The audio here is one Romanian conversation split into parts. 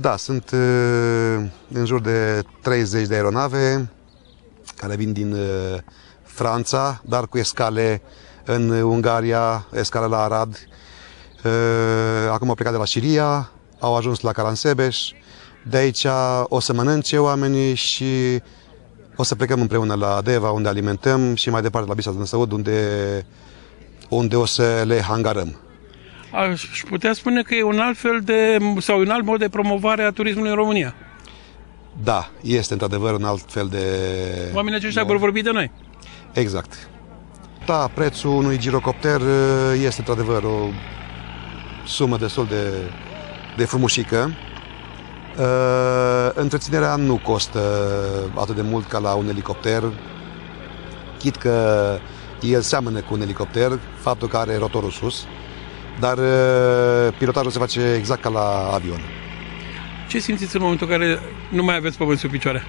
Da, sunt în jur de 30 de aeronave care vin din Franța, dar cu escale în Ungaria, escale la Arad. Acum au plecat de la Siria, au ajuns la Caransebeș. De aici o să mănânce oamenii și o să plecăm împreună la Deva, unde alimentăm, și mai departe la Bistrat din Săud, unde o să le hangarăm. Aș putea spune că e un alt fel de, sau un alt mod de promovare a turismului în România. Da, este într-adevăr un alt fel de... Oamenii aceștia vor vorbi de noi. Exact. Da, prețul unui girocopter este într-adevăr o sumă destul de frumușică. Întreținerea nu costă atât de mult ca la un elicopter, chit că el seamănă cu un elicopter, faptul că are rotorul sus, dar pilotajul se face exact ca la avion. Ce simțiți în momentul în care nu mai aveți pământ sub picioare?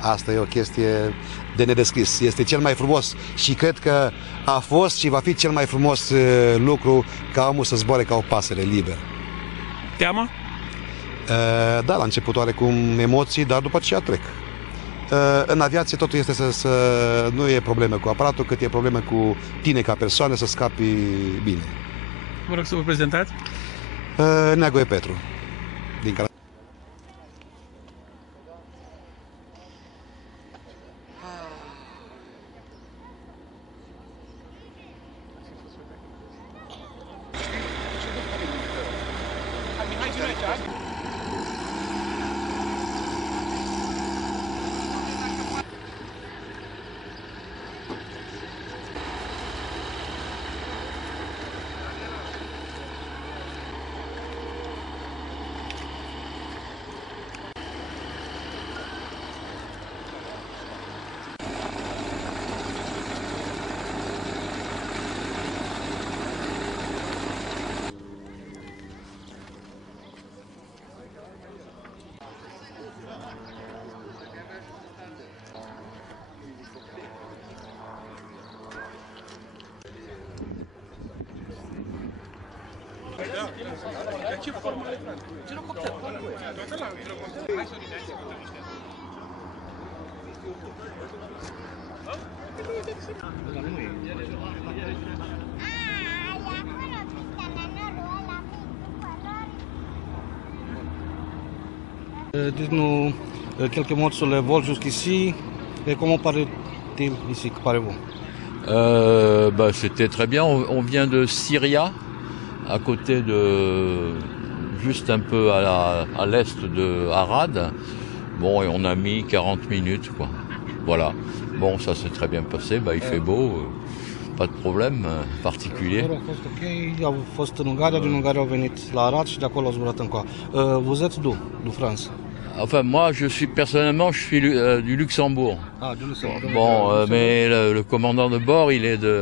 Asta e o chestie de nedescris. Este cel mai frumos și cred că a fost și va fi cel mai frumos lucru ca omul să zboare ca o pasăre liber. Teamă? Da, la început oarecum emoții, dar după aceea trec. În aviație totul este nu e problemă cu aparatul, cât e problemă cu tine ca persoană să scapi bine. Vă rog să vă prezentați. Neagoe Petru, din care... Dites-nous quelques mots sur le vol jusqu'ici et comment paraît-il ici, parlez-vous? C'était très bien, on vient de Syria, à côté de, juste un peu à l'est de Arad. Bon, et on a mis 40 minutes, quoi. Voilà. Bon, ça s'est très bien passé, il fait beau, pas de problème particulier. A fost ok, au fost în Ungaria, din Ungaria au venit la Arad și de acolo au zburat încoa. Vous êtes d'où? De France? Enfin, moi, je suis du Luxembourg. Ah, du Luxembourg. Bon, mais le commandant de bord, il est de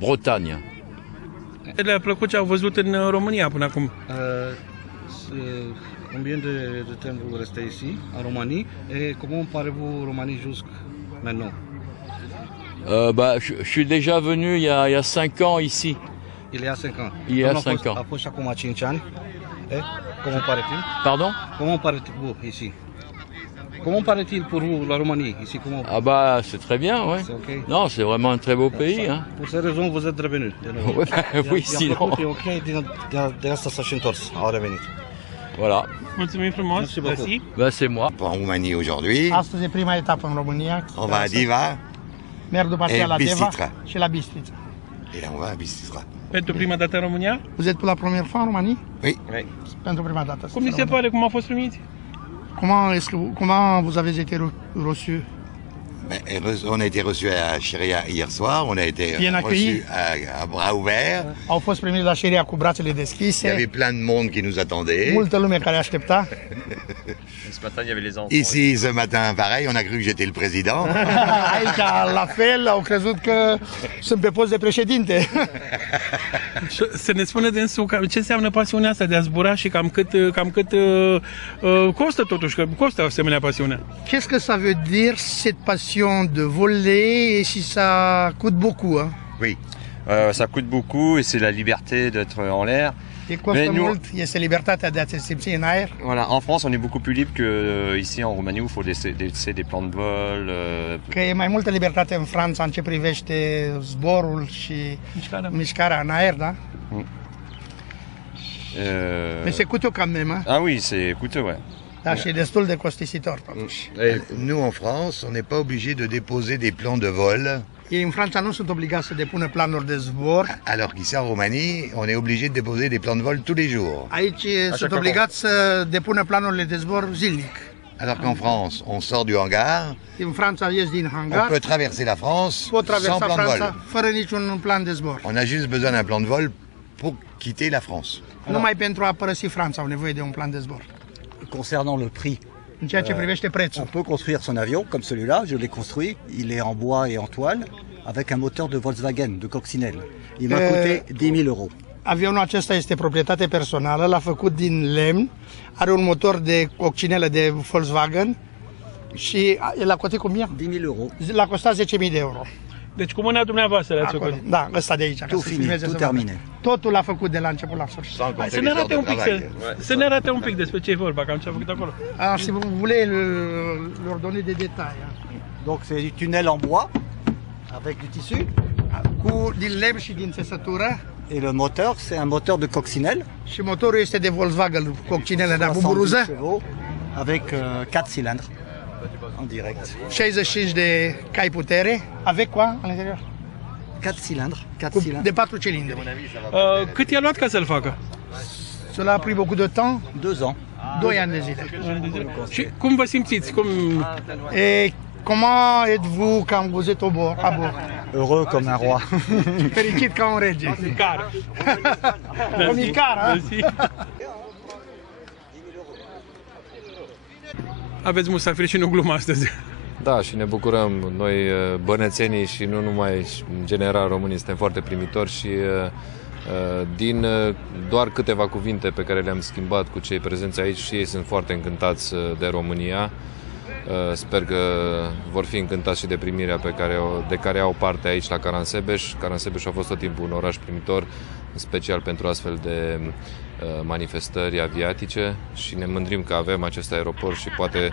Bretagne. Le-a plăcut ce au văzut în România până acum? Combien de temps vous restez ici, en Roumanie, et comment parlez-vous Roumanie jusqu'à maintenant? Je suis déjà venu il y a 5 ans ici. Il y a 5 ans. Il y a 5 ans. A fost și acum 5 ani. Comment paraît-il? Pardon? Comment paraît-il ici? Comment paraît-il pour vous la Roumanie ici? Comment... C'est très bien, ouais. C'est ok. Non, c'est vraiment un très beau pays. Hein. Pour ces raisons, vous êtes revenu. Oui, sinon. E ok, de asta s-a și întors, au revenit. Voilà. Mulțumim frumos. Merci. C'est moi. En Roumanie aujourd'hui. Astăzi e prima etapă în România. On va à Diva Merg după aceea la Deva Bistitra. și la Bistrița. Et là on va à Bistitra. Pentru prima dată în România? Vous êtes pour la première fois en Roumanie? Oui. Pentru prima dată. Cum ni se pare, cum au fost primiți? Comment vous avez été reçu? On a été reçus à Chiria hier soir, on a été Bien accueillis. reçus à bras ouverts. Au fost primiți la Chiria cu brațele Il y deschise. avait plein de monde qui nous attendait. Multă lume care aștepta. Ce matin, il y avait les enfants. Ici, ce matin, pareil, on a cru que j'étais le président. Aici, la fel, au crezut că sunt pe post de președinte. Să ne spună dânsul ce înseamnă pasiunea asta de a zbura și cam cât costă totuși, că costă o asemenea pasiune. Qu'est-ce que ça veut dire cette passion de voler et si ça coûte beaucoup? Hein? Oui. Ça coûte beaucoup et c'est la liberté d'être en l'air. E costă mult, este libertatea de a te simți în aer. Voilà, en France, on est beaucoup plus libre qu'ici en Roumanie où il faut laisser des plans de vol. Că e mai multă libertate în Franța în ce privește zborul și mișcarea în aer, da? Mais c'est coûteux quand même, hein? Ah oui, c'est coûteux, ouais. Da, și e destul de costisitor, totuși. Nous, en France, on n'est pas obligé de déposer des plans de vol, Ei în Franța nu sunt obligați să depună planuri de zbor. alors qu'ici en Roumanie, on est obligé de déposer des plans de vol tous les jours. Aici sunt obligați să depună planurile de zbor zilnic. Alors qu'en France, on sort du hangar, În Franța ies din on hangar, peut traverser la France pot sans traversa plan de Franța vol. fără niciun plan de zbor. On a juste besoin d'un plan de vol pour quitter la France. Numai pentru a părăsi Franța au nevoie de un plan de zbor. Concernant le prix, În ceea ce privește on prețul, peut construire son avion comme celui-là, je l'ai construit, il est en bois et en toile, avec un moteur de Volkswagen, de coccinelle. Il m'a coûté 10 000 euros. avionul acesta este proprietate personală, l-a făcut din lemn, are un motor de coccinelă de Volkswagen și el a costat combien? 10 000 euros. L-a costat 10.000 de euro. Deci cu mâna dumneavoastră le-ați Acolo. făcut. Da, ăsta de aici. ca Tout să fini, filmeze, tout să vadă. terminé. Totul l-a făcut de la început la sfârșit. Sans Hai compter să ne les heures arate de un pic, travail. să ne arate un pic despre ce e vorba, cam ce a făcut acolo. Ah, si vous voulez leur donner des détails. Donc c'est du tunnel en bois, avec du tissu, Cu din lemn și din țesătură et le moteur, c'est un moteur de coccinelle, și motorul este de Volkswagen, cu coccinele de 70 buburuză, chevaux, avec 4 cylindres en direct. 65 de cai putere, avec quoi à l'intérieur? 4 cylindres, 4 Cu, cylindres. de 4 cilindri. Cât i-a luat ca să-l facă? Cela a pris beaucoup de temps, 2 ans. 2 ani de zile. Și cum vă simțiți? Cum... Et comment êtes-vous quand vous êtes au bord, à bord? Heureux comme un roi. Fericit ca un rege. Car. Cum e cara. Aveți musafiri și nu glumă astăzi. Da, și ne bucurăm noi bănețenii și nu numai, în general românii suntem foarte primitori și din doar câteva cuvinte pe care le-am schimbat cu cei prezenți aici și ei sunt foarte încântați de România. Sper că vor fi încântați și de primirea de care au parte aici la Caransebeș. Caransebeș a fost tot timpul un oraș primitor, în special pentru astfel de manifestări aviatice și ne mândrim că avem acest aeroport și poate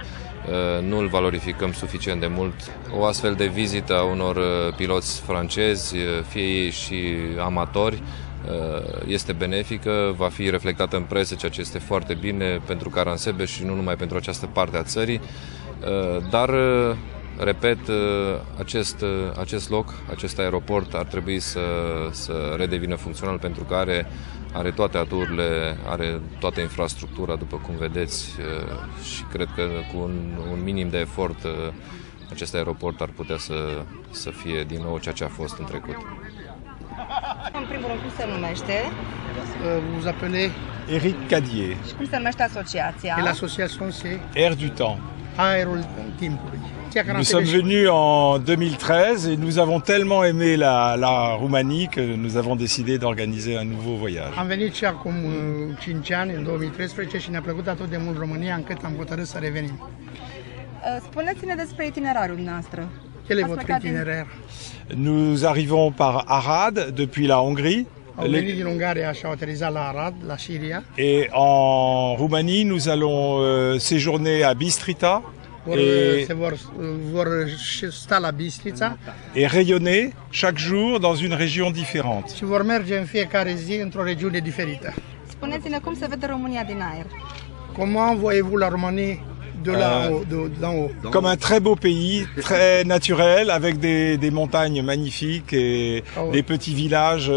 nu îl valorificăm suficient de mult. O astfel de vizită a unor piloți francezi, fie ei și amatori, este benefică, va fi reflectată în presă, ceea ce este foarte bine pentru Caransebeș și nu numai pentru această parte a țării. Dar, repet, acest loc, acest aeroport ar trebui să redevină funcțional pentru că are toate aturile, are toată infrastructura, după cum vedeți, și cred că cu un minim de efort acest aeroport ar putea să fie din nou ceea ce a fost în trecut. În primul rând, cum se numește? Vous appelez? Éric Cadier. Și cum se numește asociația? Et l'association c'est Air du Temps. Aerul timpului. Nous sommes venus en 2013 et nous avons tellement aimé la Roumanie que nous avons décidé d'organiser un nouveau voyage. Am venit și acum 5 ani, în 2013, și ne-a plăcut atât de mult România încât am hotărât să revenim. Spuneți-ne despre itinerariul noastră. Quel est votre itinéraire? Nous arrivons par Arad, depuis la Hongrie. Au venit din Ungaria și au aterizat la Arad, la Siria. Et en Roumanie, nous allons séjourner à Bistrița vor sta la Bistrița et rayonner chaque jour dans une région différente. Și vor merge în fiecare zi într-o regiune diferită. Spuneți-ne cum se vede România din aer. Comment voyez-vous la Roumanie de d'en haut? Comme un très beau pays, très naturel, avec des montagnes magnifiques et des petits villages,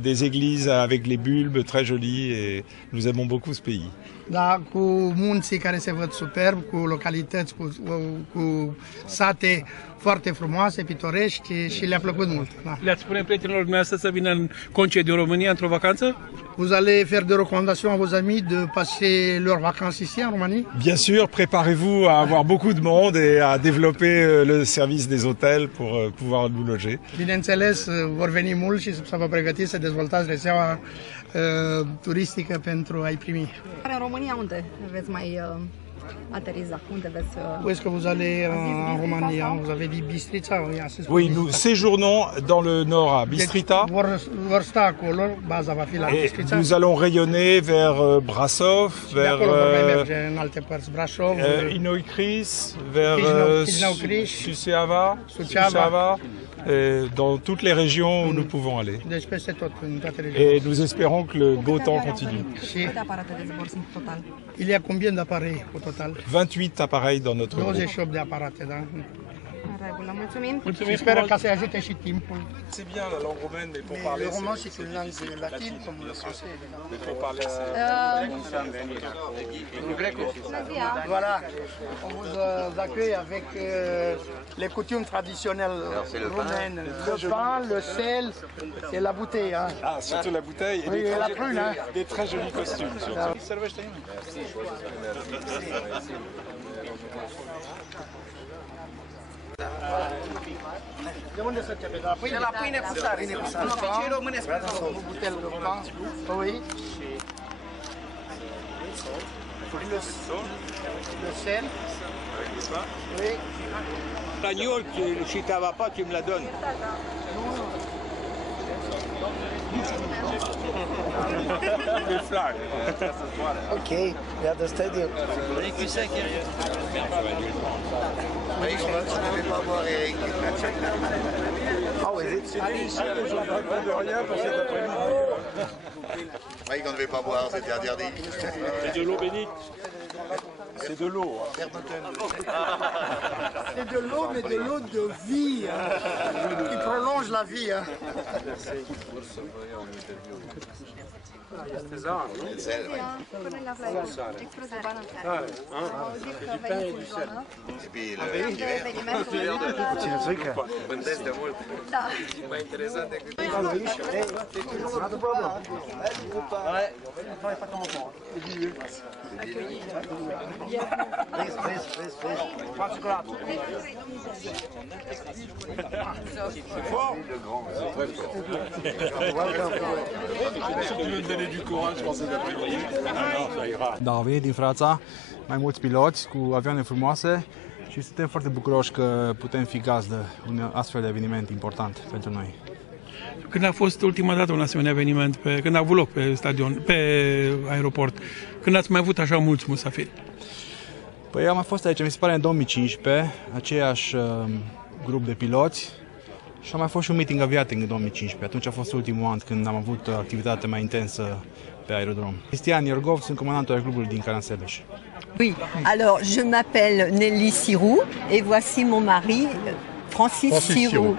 des églises avec les bulbes très jolis. Et nous aimons beaucoup ce pays. Da, cu munții care se văd superb, cu localități, cu sate foarte frumoase, pitorești și le-a plăcut mult. Da. Le-ați spune prietenilor dumneavoastră să vină în concediu în România într-o vacanță? Vous allez faire des recommandations à vos amis de passer leurs vacances ici en Roumanie? Bien sûr, préparez-vous à avoir beaucoup de monde et à développer le service des hôtels pour pouvoir nous loger. Bineînțeles, vor veni mulți și să vă pregătiți să dezvoltați rețeaua turistică pentru a-i primi. În România unde veți mai ateriza? Unde veți... Où est-ce que vous allez en Roumanie? Vous avez dit Bistrița? Oui, nous séjournons dans le nord à Bistrita. Vor sta acolo, baza va fi la Et Bistrița. nous allons rayonner vers Brasov, De vers acolo vor mai merge în alte părți, Brașov, Inoi-Chris, vers Chișinău-Criș, Suceava, dans toutes les régions où nous pouvons aller. deci peste tot, în toate regiunile. Et nous espérons que le beau temps continue. Și Câte aparate de zbor sunt total? il y a combien d'appareils au total? 28 appareils dans notre groupe. 28 de aparate, da? În regulă, mulțumim. Și speră ca să-i ajute și timpul. C'est bien la langue romaine, mais pour Mais parler... le roman, c'est une langue latine, comme le français. Mais pour parler... Voilà, on vous accueille avec les coutumes traditionnelles roumaines. Le pain, le sel et la bouteille. Hein. Ah, surtout la bouteille et Oui, et la prune. Hein. des très jolis costumes. Surtout. De unde să începe? De la pâine? De la pâine cu sare. Pâine cu sare. Și românesc. O butelă de pain. Oui. Le sel. Oui. L'agneau, si tu vas pas, tu me la donnes. Les flags. Ok, we have the stadium. How is it? Oui, qu'on ne devait pas boire, c'était interdit. C'est de l'eau bénite. C'est de l'eau. C'est de l'eau, mais de l'eau de vie, hein, qui prolonge la vie. Hein. Până la Vlaiu, exclusiv Am auzit că veniți în zonă. Et puis Am le de evenimentul ăsta. Gândesc de mult. Da. Mai interesant decât... Da, au venit din Franța mai mulți piloți cu avioane frumoase și suntem foarte bucuroși că putem fi gazdă un astfel de eveniment important pentru noi. Când a fost ultima dată un asemenea eveniment, când a avut loc pe stadion, pe aeroport, când ați mai avut așa mulți musafiri? Păi am mai fost aici, mi se pare, în 2015, aceeași grup de piloți și am mai fost și un meeting aviatic în 2015. Atunci a fost ultimul an când am avut activitate mai intensă pe aerodrom. Cristian Iergov, sunt comandantul al clubului din Caransebeș. Oui, alors je m'appelle Nelly Sirou et voici mon mari, Francis Sirou.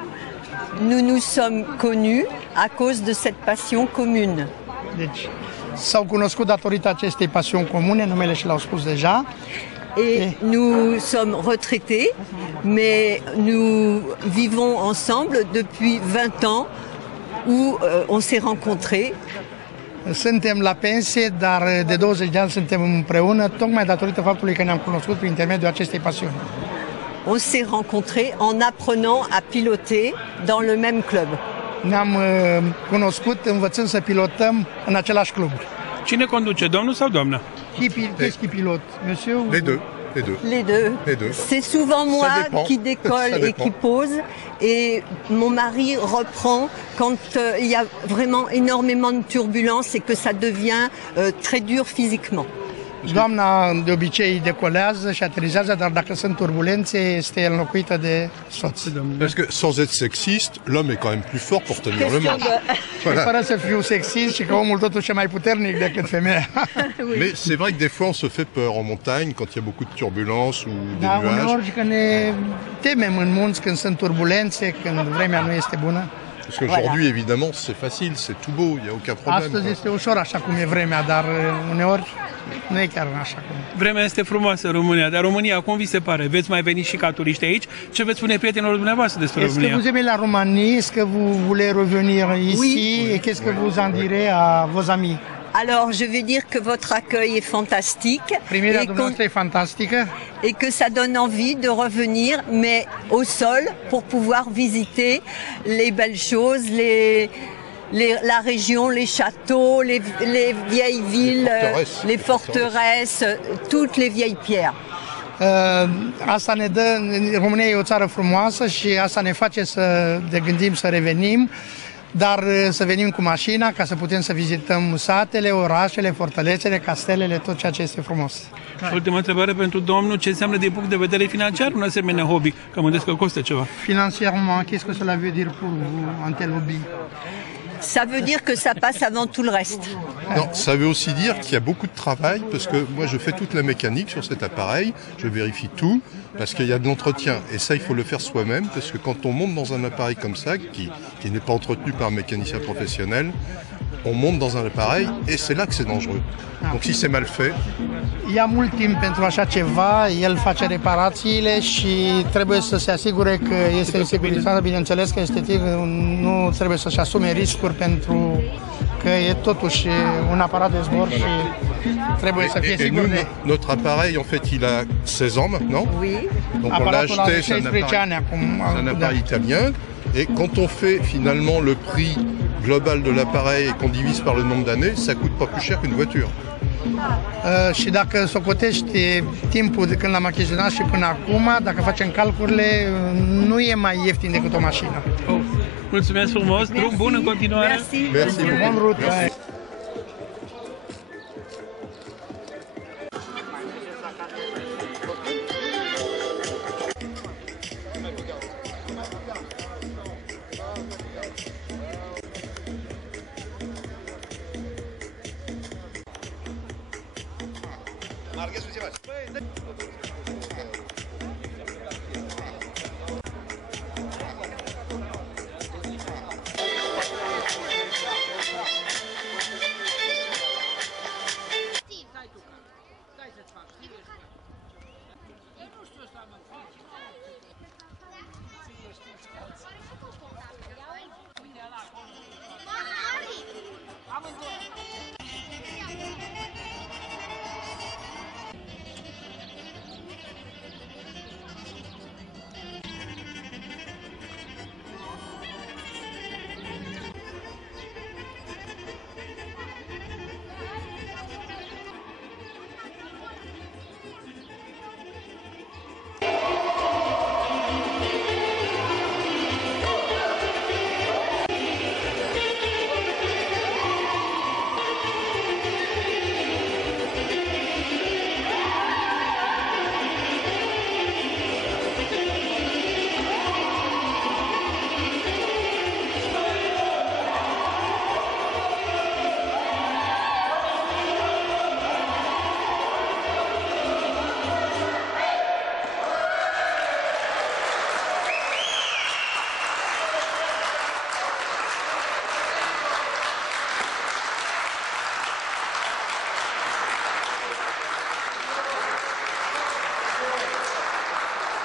Nous nous sommes connus à cause de cette passion commune. Deci, s-au cunoscut datorită acestei pasiuni comune, numele și l-au spus deja. Et nous sommes retraités, mais nous vivons ensemble depuis 20 ans où on s'est rencontrés. Suntem la pensie, dar de 20 de ani suntem împreună, tocmai datorită faptului că ne-am cunoscut prin intermediul acestei pasiuni. On s'est rencontrés en apprenant à piloter dans le même club. Ne-am cunoscut învățând să pilotăm în același club. Cine conduce, domnul sau doamna? Qu'est-ce qui pilote, monsieur? Les deux. Les deux. Les deux. Les deux. C'est souvent moi qui décolle et qui pose, et mon mari reprend quand il y a vraiment énormément de turbulences et que ça devient très dur physiquement. Doamna de obicei decolează și aterizează, dar dacă sunt turbulențe, este înlocuită de soț. Parce que sans être sexiste, l'homme est quand même plus fort pour tenir le manche. Voilà. Fără să fiu sexist și că omul totuși e mai puternic decât femeia. Mais c'est vrai que des fois on se fait peur en montagne quand il y a beaucoup de turbulences ou des Da, nuages. uneori că ne temem în munți când sunt turbulențe, când vremea nu este bună. Parce qu'aujourd'hui, évidemment, c'est facile, c'est tout beau, il n'y a aucun problème. Astăzi este ușor așa cum e vremea, dar uneori nu e chiar așa cum. Vremea este frumoasă în România, dar România, cum vi se pare? Veți mai veni și ca turiști aici? Ce veți spune prietenilor dumneavoastră despre Est-ce que România? vous aimez la Roumanie? Est-ce que vous voulez revenir ici? Et qu'est-ce que vous en direz à vos amis? Alors, je vais dire que votre accueil est fantastique Primirea dumneavoastră e fantastică et que ça donne envie de revenir, mais au sol, pour pouvoir visiter les belles choses, la région, les châteaux, les vieilles villes, les forteresses, toutes les vieilles pierres. Asta ne dă, România e o țară frumoasă și asta ne face să ne gândim să revenim, dar să venim cu mașina ca să putem să vizităm satele, orașele, fortălețele, castelele, tot ceea ce este frumos. Ultima întrebare pentru domnul, ce înseamnă din punct de vedere financiar un asemenea hobby? Că mă gândesc că costă ceva. Financièrement, qu'est-ce que cela veut dire pour vous, un tel hobby? Ça veut dire que ça passe avant tout le reste. Non, ça veut aussi dire qu'il y a beaucoup de travail, parce que moi je fais toute la mécanique sur cet appareil, je vérifie tout, parce qu'il y a de l'entretien, et ça il faut le faire soi-même, parce que quand on monte dans un appareil comme ça, qui n'est pas entretenu par un mécanicien professionnel, on monte dans un appareil et c'est là que c'est dangereux. Donc si c'est mal fait... Ia mult timp pentru așa ceva, el face reparațiile și trebuie să se asigure că este în securitate, bineînțeles că estetic nu trebuie să-și asume riscuri pentru că e totuși un aparat de zbor și trebuie să fie sigur de... Notre appareil, en fait, il a 16 ans maintenant. Oui. Donc on l'a acheté, c'est un appareil italien. Et quand on fait finalement le prix global de l'appareil et qu'on divise par le nombre d'années, ça coûte pas plus cher qu'une voiture. Și dacă socotești timpul de când l-am achiziționat și până acum, dacă facem calculele, nu e mai ieftin decât o mașină. Mulțumesc frumos, drum bun în continuare. Merci. Bonne route.